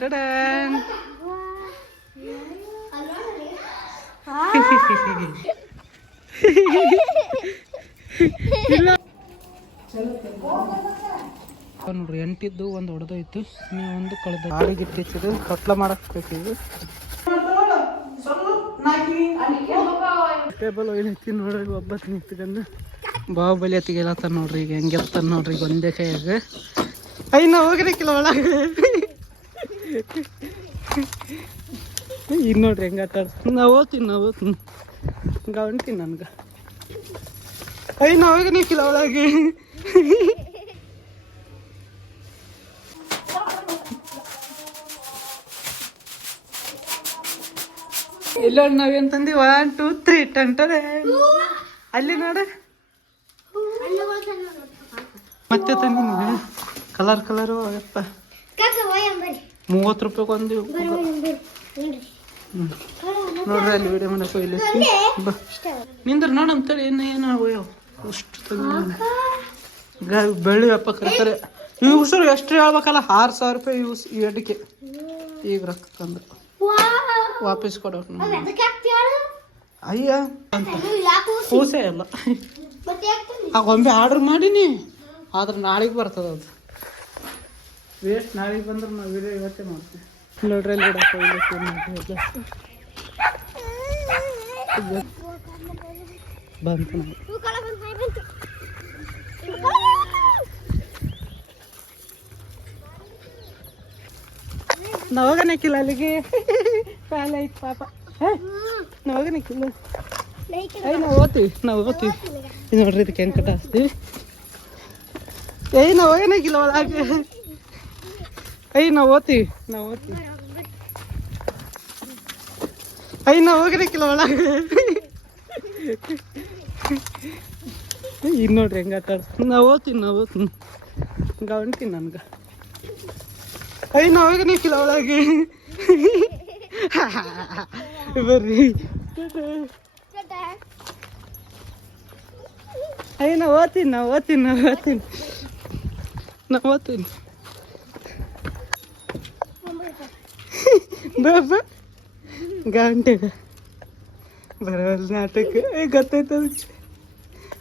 ಟಡನ್. ನೋಡ್ರಿ ಎಂಟಿದ್ದು ಒಂದು ಹೊಡೆದೋಯ್ತು, ನೀವು ಒಂದು ಕಳೆದ ಆಡಿಗೆ ಇಟ್ಟಿದ್ದು ತೊಟ್ಲ ಮಾಡಕ್ ಬೇಕಿದ್ದು ಟೇಬಲ್ ಏನೈತಿ ನೋಡ್ರಿ. ಒಬ್ಬತ್ತು ನಿಂತ್ಕೊಂಡು ಬಾಹುಬಲಿ ಹತ್ತಿಗೆಲ್ಲತ್ತ ನೋಡ್ರಿ. ಈಗ ಹೆಂಗೆತ್ತ ನೋಡ್ರಿ ಈಗ ಒಂದೇ ಕೈಯಾಗ. ನಾ ಹೋಗಿರಕ್ಕಿಲ್ಲ ಒಳಗೆ. ಈಗ ನೋಡ್ರಿ ಹೆಂಗ ಆಟ ಆಡ್ತೀನಿ. ನಾ ಓದ್ತೀನಿ ಹಂಗ ಹೊಂಟೀನಿ ನನ್ಗೆ. ನಾ ಹೋಗಿರಕ್ಕಿಲ್ಲ ಒಳಗೆ. ಇಲ್ಲ ನಾವೇನ್ ತಂದಿ 1 2 3 ಟಂಟರೆ ಅಲ್ಲಿ ನೋಡ. ಮತ್ತೆ ತಂದಿನಿ ಕಲರ್ ಅಪ್ಪ 30 ರೂಪಾಯಿಗೆ ಒಂದು. ನೋಡ್ರಿ ಅಲ್ಲಿ ವಿಡಿಯೋ ಮಾಡಕ್ಕೆ ಹೋಗಿಲ್ಲ ನಿಂದ್ರ ನೋಡಂತೇಳಿ ಏನು ಅಷ್ಟು ತಂದಿ ಬೆಳ್ಳಿ ಅಪ್ಪ ಕರೆ. ಇವು ಉಸಿರು ಎಷ್ಟು ಹೇಳ್ಬೇಕಲ್ಲ 6,000 ರೂಪಾಯಿ ಇವು ಎಡ್ಗೆ. ಈಗ ರೊಕ್ಕ ತಂದು ವಾಪಸ್ ಕೊಡೋಕೆ ಅಯ್ಯ ಕೂಸೆ ಅಲ್ಲ. ಆಗ ಒಮ್ಮೆ ಆರ್ಡ್ರ್ ಮಾಡೀನಿ, ಆದ್ರೆ ನಾಳೆಗೆ ಬರ್ತದೆ ಅದು. ವೇಸ್ಟ್ ನಾಳೆಗೆ ಬಂದ್ರೆ ನಾವು ವಿಡಿಯೋ ಇವತ್ತೇ ಮಾಡ್ತೀವಿ. ನೋಡ್ರಿ ಅಲ್ಲಿ ಬಂತು ನಾವು ಹೋಗನಕ್ಕಿಲ್ಲ ಅಲ್ಲಿಗೆ. ಕಾಲ ಐತಿ ಪಾಪ. ನಾವು ಹೋಗನಕ್ಕಿಲ್ಲ. ನಾವು ಓದ್ತೀವಿ ಇದು ನೋಡ್ರಿ ಇದಕ್ಕೆ ಹೆಂಗೆ ಕಟ್ಟ ಹಾಕ್ತೀವಿ. ನಾವು ಹೋಗನಕ್ಕಿಲ್ಲ ಒಳಗೆ. ನಾವು ಓದ್ತೀವಿ ನಾವು ಹೋಗನಕ್ಕಿಲ್ಲ ಒಳಗೆ. ಈಗ ನೋಡ್ರಿ ಹೆಂಗೆ ಆಟ ಆಡ್ತೀನಿ. ನಾವು ಓದ್ತೀನಿ ಹಂಗ ಹೊಂಟೀನಿ ನನ್ಗೆ. ನಾವು ಹೋಗನಕ್ಕಿಲ್ಲ ಒಳಗೆ. ಬರ್ರಿ ನಾ ಓದ್ತೀನಿ ಬಾಬಾ ಗಂಟೆಗ ಬರವಲ್ಲ ನಾಟಕ. ಗೊತ್ತಾಯ್ತದ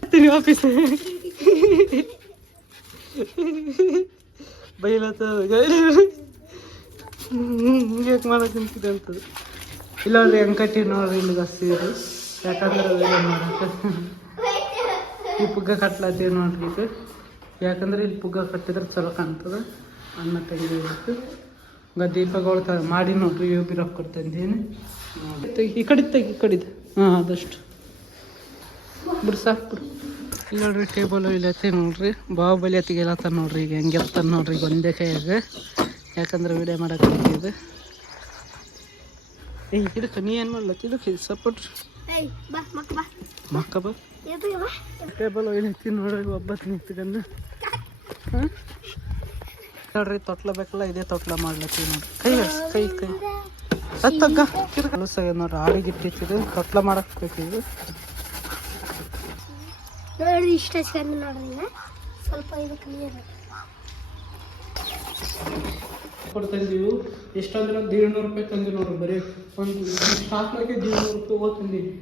ಬರ್ತೀನಿ ವಾಪಸ್. ಬೈಲತ್ತದ ಯಾಕೆ ಮಾಡಕ್ಕಂತಿದೆ ಅಂತದ. ಇಲ್ಲ ನೋಡ್ರಿ ಹೆಂಗೆ ಕಟ್ಟಿ ನೋಡ್ರಿ ಇಲ್ಲಿಗೆ ಸೀರೆ. ಯಾಕಂದ್ರೆ ವಿಡಿಯೋ ಮಾಡಕ್ಕೆ ಈ ಪುಗ್ಗ ಕಟ್ಲತ್ತೀವಿ ನೋಡ್ರಿ. ಇದು ಯಾಕಂದ್ರೆ ಇಲ್ಲಿ ಪುಗ್ಗ ಕಟ್ಟಿದ್ರೆ ಚಲೋ ಕಾಣ್ತದೆ. ಅನ್ನ ತೆಗಿಬೇಕು. ದೀಪಗಳು ಮಾಡಿ ನೋಡ್ರಿ. ಇವು ಬಿ ರೊಕ್ಕ ಕೊಡ್ತಂದೀನಿ. ಈ ಕಡಿದು ಹಾಂ ಆದಷ್ಟು ಬಿಡು ಸಾಕು ಬಿಡು. ಇಲ್ಲ ನೋಡ್ರಿ ಟೇಬಲು ಇಲ್ಲತ್ತೆ ನೋಡ್ರಿ. ಬಾಹುಬಲಿ ಹತ್ತಿಗೆಲ್ಲತ್ತ ನೋಡ್ರಿ. ಈಗ ಹೆಂಗೆತ್ತ ನೋಡ್ರಿ ಈಗ ಒಂದೇ ಕೈಯಾಗ. ಯಾಕಂದ್ರೆ ವಿಡಿಯೋ ಮಾಡಕ್ಕೆ ಇದು ಇದಕ್ಕೆ ನೀ ಏನು ಮಾಡ್ಲತ್ತಿ. ಇದಕ್ಕೆ ಸಪೋರ್ಟ್ ಮಕ್ಕ ಬಾ. ಟೇಬಲ್ ಏನೈತಿ ನೋಡ್ರಿ. ಒಬ್ಬತ್ತು ನಿಂತ್ಕೊಂಡು ನೋಡ್ರಿ ತೊಟ್ಲ ಬೇಕಲ್ಲ, ಇದೇ ತೊಟ್ಲ ಮಾಡ್ಲತ್ತೀವಿ ನೋಡ್ರಿ. ಕೈ ತಗ್ಗ ಕೆಲಸ ನೋಡ್ರಿ. ಆಡಿಗೆ ಇಟ್ಟಿದ್ದು ತೊಟ್ಲ ಮಾಡಕ್ ಬೇಕಿದು ನೋಡ್ರಿ. ಇಷ್ಟ ಚಂದ ನೋಡ್ರಿ. ಸ್ವಲ್ಪ ಇದು ಕ್ಲಿಯರ್ ಕೊಡ್ತಂದೀವಿ. ಎಷ್ಟಂದ್ರೆ 150 ರೂಪಾಯಿ ತಂದಿ ನೋಡ್ರಿ. ಬರೀ ಒಂದು ಸ್ಟಾಕ್ನಾಗೆ 150 ರೂಪಾಯಿ ಓದ್ತಂದೀವಿ.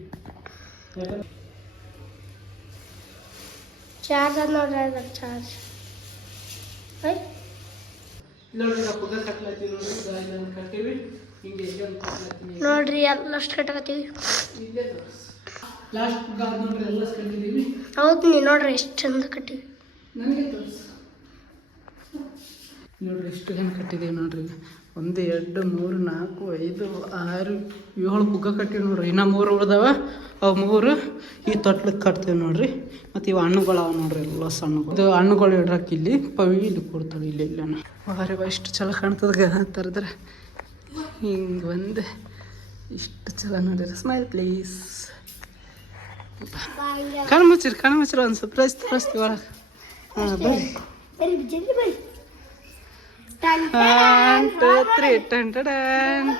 ಚಾರ್ಜ್ ಅದು ನೋಡ್ರಿ. ಅದ್ರ ಚಾರ್ಜ್ ನೋಡ್ರಿ. ಪುಗ್ಗ ಕಟ್ಲತ್ತೀವಿ ನೋಡ್ರಿ. ಕಟ್ತೀವಿ ಹಿಂಗೆ ನೋಡ್ರಿ. ಎಲ್ಲಷ್ಟು ಕಟ್ಟಕತ್ತೀವಿ. ಲಾಸ್ಟ್ ಪುಗ್ಗ ಆದ ನೋಡ್ರಿ. ಎಲ್ಲ ಕಟ್ಟಿದೀವಿ. ಹೌದು ನೀ ನೋಡ್ರಿ ಎಷ್ಟು ಚಂದ ಕಟ್ಟಿವಿ. ನನಗೆ ತೋರಿಸು ನೋಡ್ರಿ. ಎಷ್ಟು ಹೆಂಗೆ ಕಟ್ಟಿದ್ದೀವಿ ನೋಡ್ರಿ. 1 2 3 4 5 6 7 ಪುಗ್ಗ ಕಟ್ಟಿವಿ ನೋಡ್ರಿ. ಇನ್ನೂ 3 ಉಳ್ದಾವ. ಅವು 3 ಈ ತೊಟ್ಲಕ್ಕೆ ಕಟ್ತೀವಿ ನೋಡ್ರಿ. ಮತ್ತು ಇವು ಹಣ್ಣುಗಳು ಅವ ನೋಡ್ರಿ. ಎಲ್ಲ ಸಣ್ಣಗಳು. ಇದು ಹಣ್ಣುಗಳು ಇಡ್ರಕ್ಕೆ ಇಲ್ಲಿ ಪವಿ ಇಲ್ಲಿ ಕೊಡ್ತಾಳೆ. ಇಲ್ಲೆಲ್ಲ ಬಾರಿ ಎಷ್ಟು ಚಲೋ ಕಾಣ್ತದೆ ತರದ್ರೆ. ಹಿಂಗೆ ಒಂದು ಇಷ್ಟು ಚಲೋ ನೋಡಿರಿ. Smile please. ಕಣ್ಣು ಮುಚ್ಚಿರಿ ಒಂದು ಸರ್ಪ್ರೈಸ್ ತೋರಿಸ್ತೀವಿ ಒಳಗೆ. ಹಾಂ ಬರ್ರಿ. 1 2 3 ಟಂಟಡನ್.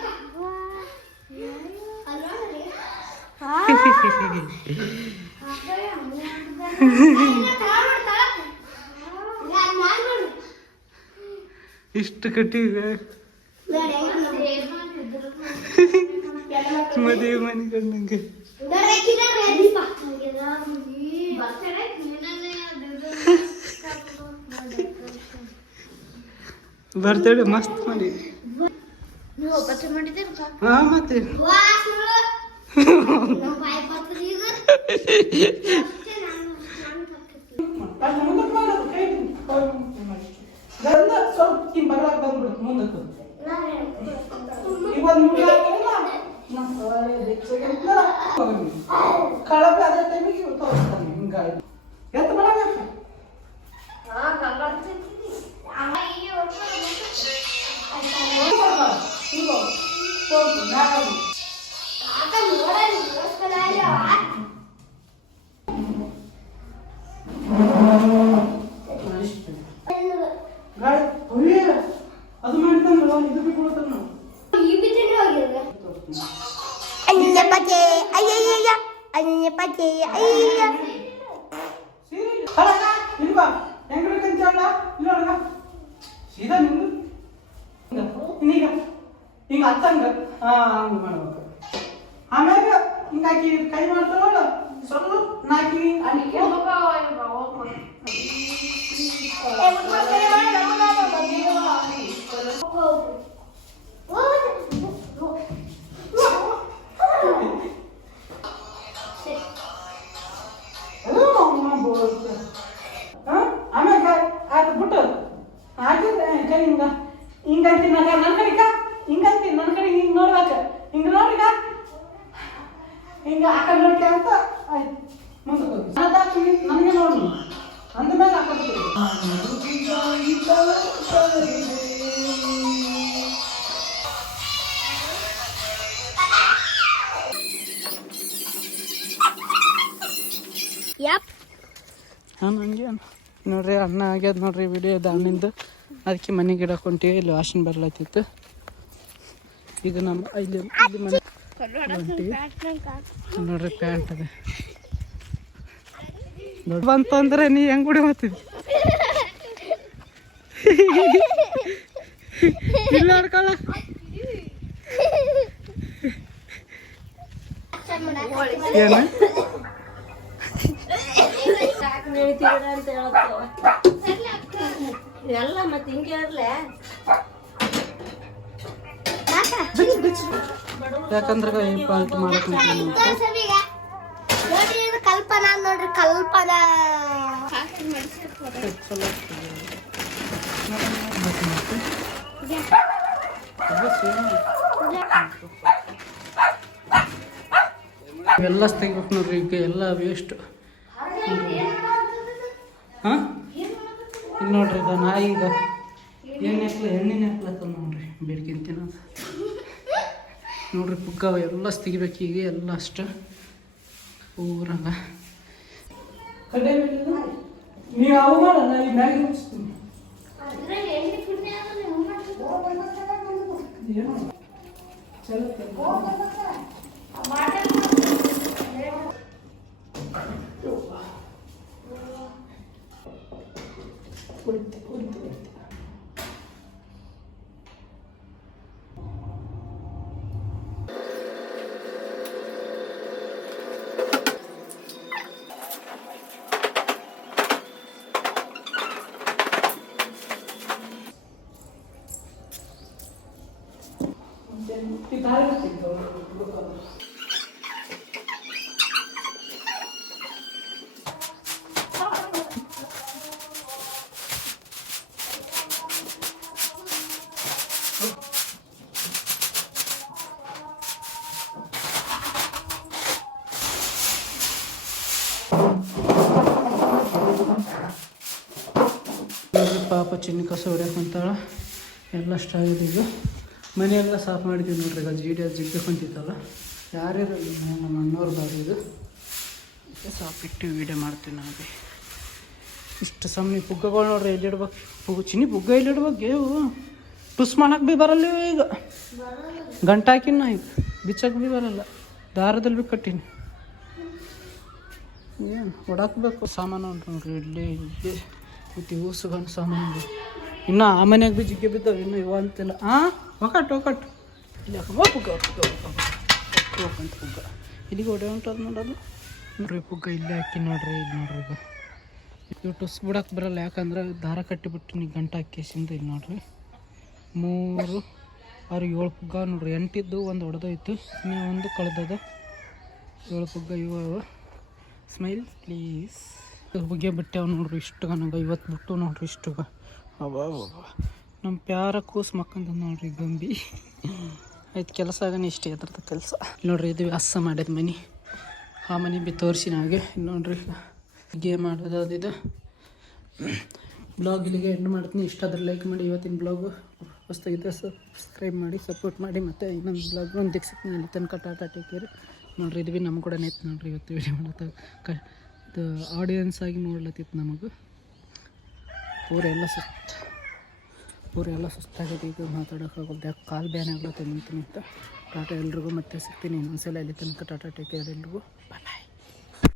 ಇಷ್ಟು ಕಟ್ಟಿವೆ ಮದುವೆ ಮನೆ ಕಂಡಂಗೆ ಬರ್ತಡೇ ಮಸ್ತ್ ಮಾಡಿ ಹಾ ಮತ್ತೆ ಸ್ವಲ್ಪ ಬರಕ್ ಬಂದ್ಬಿಡುತ್ತೆ ಮುಂದಕ್ಕೆ ಕಳಪೆ ಅದೇ ಟೈಮಿಗೆ ತೋರಿಸ್ತಾನೆ ಹಿಂಗಾಗಿ ಎತ್ತ ಬರಬೇಕು ಅದು ಮಾಡ್ತಾನಲ್ಲ ಇದು ಬಿಟ್ಬಿಡ್ತಾನ ನಾವು ಇಲ್ವಾ ಹೆಂಗ್ ಬೇಕಂತ ಇಲ್ಲ ಸೀದಾ ನಿಂದು ಈಗ ಹಿಂಗ ಹತ್ತಂಗ ಹಂಗ ಮಾಡ್ಬೇಕು ಆಮ್ಯಾಗ ಹಿಂಗಾಗಿ ಕೈ ಮಾಡ್ತಾವಲ್ಲ ಸ್ವಲ್ಪ ನಾಕಿ ಆಮ್ಯಾಗ ಅದು ಬಿಟ್ಟು ಹಾಕಿದ್ರೆ ಕೈ ಹಿಂಗ ಹಿಂಗಂತೀನಿ ನನ್ನ ಕಡೆಗ ಹಿಂಗಂತೀನಿ ನನ್ನ ಕಡೆ ಹಿಂಗೆ ನೋಡ್ಬೇಕ ಹಿಂಗೆ ನೋಡಿಗ ಹಿಂಗ ಆ ಕಡೆ ನೋಡ್ಕೆ ಅಂತ ಆಯ್ತು ಮುಂದೆ ನನಗೆ ನೋಡಿ ಅಂದ ಮೇಲೆ ಹಾಂ ಹಂಗೆ ನೋಡ್ರಿ ಅನ್ನ ಆಗ್ಯದ ನೋಡ್ರಿ ವಿಡಿಯೋ ದಾವಣಿಂದು ಅದಕ್ಕೆ ಮನೆಗೆ ಗಿಡ ಕೊಂತೀವಿ ಇಲ್ಲಿ ವಾಸನೆ ಬರ್ಲತ್ತಿತ್ತು ಈಗ ನಮ್ಮ ಇಲ್ಲಿ ಮನೆ ಹೊಂಟಿವಿ ನೋಡ್ರಿ ಪ್ಯಾಂಟ್ ಅದ ದೊಡ್ಡ ಬಂತಂದ್ರೆ ನೀ ಹೆಂಗ್ ಗುಡಿ ಮಾಡ್ತಿದ್ದಿ ಇಲ್ಲ ಆಡ್ಕೊಳ್ಳ ಏನು ಎಲ್ಲ ಮತ್ತೆ ಹಿಂಗೆ ಇರ್ಲೆ ಯಾಕಂದ್ರೆ ಪಾಲ್ಟ್ ಮಾಡಕ್ ಕಲ್ಪನಾ ನೋಡ್ರಿ ಕಲ್ಪನಾ ಎಲ್ಲ ತೆಗಿಬೇಕು ನೋಡ್ರಿ ಈಗ ಎಲ್ಲ ವೇಸ್ಟ್ ಹಾಂ ಈಗ ನೋಡ್ರಿ ಈಗ ನಾ ಈಗ ಎಣ್ಣೆ ನೆಕ್ಲತ್ತ ನೋಡ್ರಿ ಬೇಡ್ಕಿಂತ ತಿನ್ನೋದು ನೋಡ್ರಿ ಪುಗ್ಗ ಎಲ್ಲ ತೆಗಿಬೇಕು ಈಗ ಎಲ್ಲ ಅಷ್ಟು ಊರಂಗ ಕಡೆ ನೀವು ಅವು ಮಾಡ ನಾ ಈ ಮ್ಯಾಗಿ ಮುಗಿಸ್ತೀನಿ ಪಾಪ ಚಿನ್ನ ಕಸ ಹೊಡ್ಯಕ್ಕೆ ಅಂತಾಳ ಎಲ್ಲ ಅಷ್ಟಾಗಿದೆ ಈಗ ಮನೆಯೆಲ್ಲ ಸಾಫ್ ಮಾಡಿದ್ದೀವಿ ನೋಡ್ರಿ ಈಗ ಜಿಡ್ಡು ಕುಂತಿತ್ತಲ್ಲ ಯಾರ್ಯಾರು ನಮ್ಮ ಅಣ್ಣವ್ರ ಬಾರಿ ಇದು ಸಾಫ್ ಇಟ್ಟು ವೀಡಿಯೋ ಮಾಡ್ತೀವಿ ನಾವು ಇಷ್ಟು ಸಮಯ ಪುಗ್ಗಗಳು ನೋಡ್ರಿ ಎಲ್ಲಿ ಇಡ್ಬೇಕು ಚಿನ್ನಿ ಪುಗ್ಗ ಎಲ್ಲಿ ಇಡ್ಬೇಕು ಇವು ಟುಸ್ ಮಾಡಕ್ಕೆ ಭೀ ಬರಲ್ಲ ಈಗ ಗಂಟೆ ಹಾಕಿನ ಈಗ ಬಿಚ್ಚಕ್ಕೆ ಭೀ ಬರಲ್ಲ ದಾರದಲ್ಲಿ ಭೀ ಕಟ್ಟೀನಿ ಏನು ಹೊಡಾಕ್ಬೇಕು ಸಾಮಾನು ಉಂಟು ನೋಡ್ರಿ ಇಲ್ಲಿ ಮತ್ತು ಊಸುಗಣ್ಣು ಸಾಮಾನು ಇನ್ನು ಆ ಮನ್ಯಾಗ ಬಿ ಜಿಗ್ಗೆ ಬಿದ್ದಾವೆ ಇನ್ನು ಇವ ಅಂತಿಲ್ಲ ಹಾಂ ಒಕಟ್ಟು ಇಲ್ಲಿ ಪುಗ್ಗ ಇಲ್ಲಿಗೆ ಹೊಡೆ ಉಂಟದು ನೋಡೋದು ನೋಡ್ರಿ ಪುಗ್ಗ ಇಲ್ಲೇ ಹಾಕಿ ನೋಡ್ರಿ ಇದು ನೋಡ್ರಿ ಈಗ ಇವು ಟುಸ್ ಬಿಡಕ್ಕೆ ಬರಲ್ಲ ಯಾಕಂದ್ರೆ ದಾರ ಕಟ್ಟಿಬಿಟ್ಟು ನೀವು ಗಂಟೆ ಹಾಕಿಸಿಂದ ಇಲ್ಲಿ ನೋಡ್ರಿ 3 6 7 ಪುಗ್ಗ ನೋಡ್ರಿ 8 ಇದ್ದು ಒಂದು ಹೊಡೆದೋಯ್ತು ಇನ್ನೂ ಒಂದು ಕಳೆದದ 7 ಪುಗ್ಗ ಇವ ಸ್ಮೈಲ್ ಪ್ಲೀಸ್ ಬಗ್ಗೆ ಬಿಟ್ಟೆವು ನೋಡ್ರಿ ಇಷ್ಟು ನನಗೆ 50 ಬಿಟ್ಟು ನೋಡ್ರಿ ಇಷ್ಟುಗ ಅವ ನಮ್ಮ ಪ್ಯಾರ ಕೂಸು ಮಕ್ಕಂದ ನೋಡ್ರಿ ಗಂಬಿ ಆಯ್ತು ಕೆಲಸ ಆಗನೇ ಇಷ್ಟೇ ಅದ್ರದ್ದು ಕೆಲಸ ನೋಡ್ರಿ ಇದು ಹಸ ಮಾಡಿದ ಮನೆ ಆ ಮನೆ ಬಿ ತೋರಿಸಿ ನಾಗೆ ನೋಡ್ರಿ ಗೇಮ್ ಮಾಡೋದು ಅದಿದು ಬ್ಲಾಗ್ ಇಲ್ಲಿಗೆ ಎಂಡ್ ಮಾಡ್ತೀನಿ ಇಷ್ಟ ಆದ್ರೆ ಲೈಕ್ ಮಾಡಿ ಇವತ್ತಿನ ಬ್ಲಾಗು ಹೊಸ್ತಾಗಿದ್ದರೆ ಸಬ್ಸ್ಕ್ರೈಬ್ ಮಾಡಿ ಸಪೋರ್ಟ್ ಮಾಡಿ ಮತ್ತು ಇನ್ನೊಂದು ಬ್ಲಾಗ್ ಒಂದು ಸಿಗ್ತೀನಿ ಅಲ್ಲಿ ತನಕ ಟಾಟಾ ಟೇಕ್ ಕೇರ್ ನೋಡ್ರಿ ಇದು ಭೀ ನಮ್ಮ ಕೂಡ ನೆತ್ತು ನೋಡ್ರಿ ಇವತ್ತು ವಿಡಿಯೋ ಮಾಡತ್ತ ಇದು ಆಡಿಯನ್ಸ್ ಆಗಿ ನೋಡ್ಲತ್ತಿತ್ತು ನಮಗೆ ಪೂರ ಎಲ್ಲ ಸುಸ್ತಾಗಿದೆ ಈಗ ಮಾತಾಡೋಕ್ಕಾಗಲ್ದು ಯಾಕೆ ಕಾಲು ಬ್ಯಾನ್ ಆಗ್ಲತ್ತೆ ನಿಂತು ಟಾಟಾ ಎಲ್ರಿಗೂ ಮತ್ತೆ ಸಿಗ್ತೀನಿ ಇನ್ನೊಂದ್ಸಲ ಅಲ್ಲಿ ತನಕ ಟಾಟಾ ಟೇಕ್ ಕೇರ್ ಎಲ್ರಿಗೂ ಬಾಯ್.